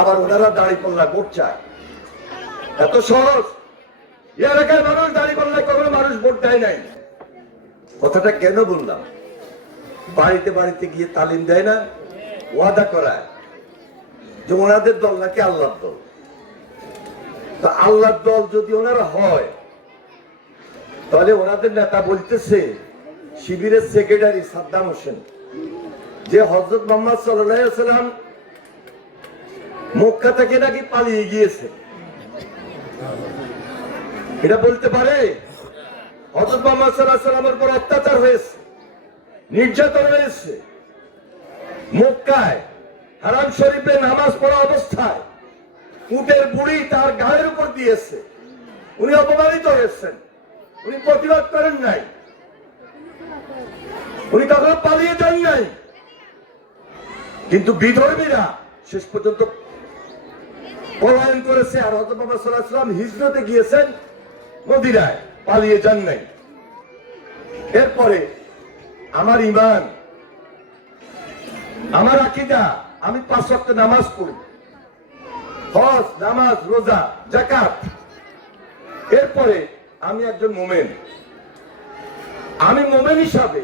আবার ওনারা দাঁড়িপাল্লা ভোট চায়। এত সহজ? এলাকায় মানুষ দাঁড়িপাল্লায় কখনো মানুষ ভোট দেয় নাই। কথাটা কেন বললাম? বাড়িতে বাড়িতে গিয়ে তালিম দেয় না, ওয়াদা করায় যে ওনাদের দল নাকি আল্লাহর দল। তা আল্লাহর দল যদি ওনারা হয়, তাহলে ওনাদের নেতা বলতেছে, শিবিরের সেক্রেটারি সাদ্দাম হোসেন, যে হযরত মুহাম্মদ সাল্লাল্লাহু আলাইহি ওয়াসাল্লাম মক্কা থেকে নাকি পালিয়ে গিয়েছে, এটা বলতে পারে? হযরত মুহাম্মদ সাল্লাল্লাহু আলাইহি ওয়াসাল্লামের উপর অত্যাচার হয়েছে, নির্যাতন হয়েছে, মক্কায় হারাম শরীফে নামাজ পড়া অবস্থায় উটের বুড়ি তার গায়ের উপর দিয়েছে, উনি অপমানিত হয়েছেন, উনি প্রতিবাদ করেন নাই, উনি কখনো পালিয়ে যান নাই। কিন্তু বিধর্মীরা শেষ পর্যন্ত পলায়ন করেছে। আর হযরত মুহাম্মদ সাল্লাল্লাহু আলাইহি ওয়াসাল্লাম হিজরতে গিয়েছেন মদিনায়, পালিয়ে যান নাই। এরপরে আমার ঈমান, আমার আকীদা, আমি 5 ওয়াক্ত নামাজ পড়ি, হজ, নামাজ, রোজা, যাকাত। এরপরে আমি একজন মুমিন। আমি মুমিন হিসাবে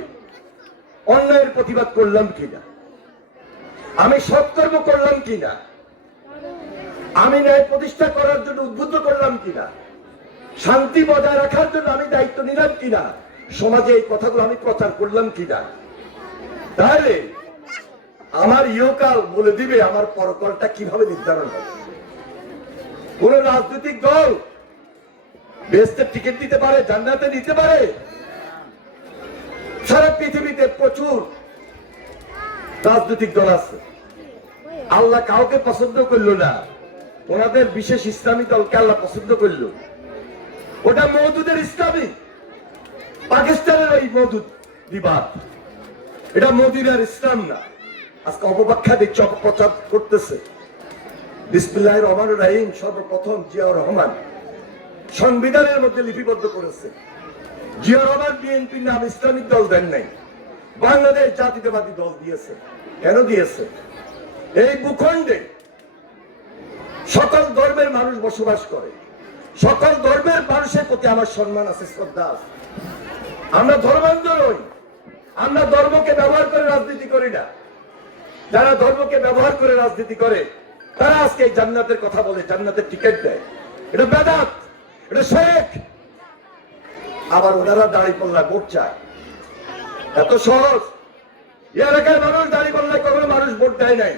অন্যায়ের প্রতিবাদ করলাম কিনা, আমি সৎকর্ম করলাম কিনা, আমি ন্যায় প্রতিষ্ঠা করার জন্য উদ্বুদ্ধ করলাম কিনা, শান্তি বজায় রাখার জন্য আমি দায়িত্ব নিলাম কিনা, সমাজে এই কথাগুলো আমি প্রচার করলাম কিনা, তাহলে আমার ইহকাল বলে দিবে আমার পরকালটা কিভাবে নির্ধারণ হবে। কোন রাজনৈতিক দল বেহেশতের টিকিট দিতে পারে, জান্নাতে নিতে পারে? সারা পৃথিবীতে প্রচুর রাজনৈতিক দল আছে। আল্লাহ কাউকে পছন্দ করলো না, ওনাদের বিশেষ ইসলামী দলকে আল্লাহ পছন্দ করলো। ওটা মওদুদের ইসলামী, পাকিস্তানের ওই মওদুদ বিবাদ, এটা মদিনার ইসলাম না। আজকে অপব্যাখ্যা দিচ্ছে, অপপ্রচার করতেছে। বিসমিল্লাহির রহমানির রহিম সর্বপ্রথম জিয়াউর রহমান সংবিধানের মধ্যে লিপিবদ্ধ করেছে। জিয়াউর রহমান বিএনপির নাম ইসলামিক দল দেন নাই, বাংলাদেশ জাতীয়তাবাদী দল দিয়েছে। কেন দিয়েছে? এই ভূখণ্ডে সকল ধর্মের মানুষ বসবাস করে, সকল ধর্মের মানুষের প্রতি আমার সম্মান আছে, শ্রদ্ধা আছে। আমরা ধর্মান্ধ নই, আমরা ধর্মকে ব্যবহার করে রাজনীতি করি না। যারা ধর্মকে ব্যবহার করে রাজনীতি করে তারা আজকে এই জান্নাতের কথা বলে, জান্নাতের টিকিট দেয়। এটা বেদাত, এটা শিরক। আবার ওনারা দাঁড়িপাল্লা ভোট চায়। এত সহজ? এলাকায় মানুষ দাঁড়িপাল্লায় কখনো মানুষ ভোট দেয় নাই।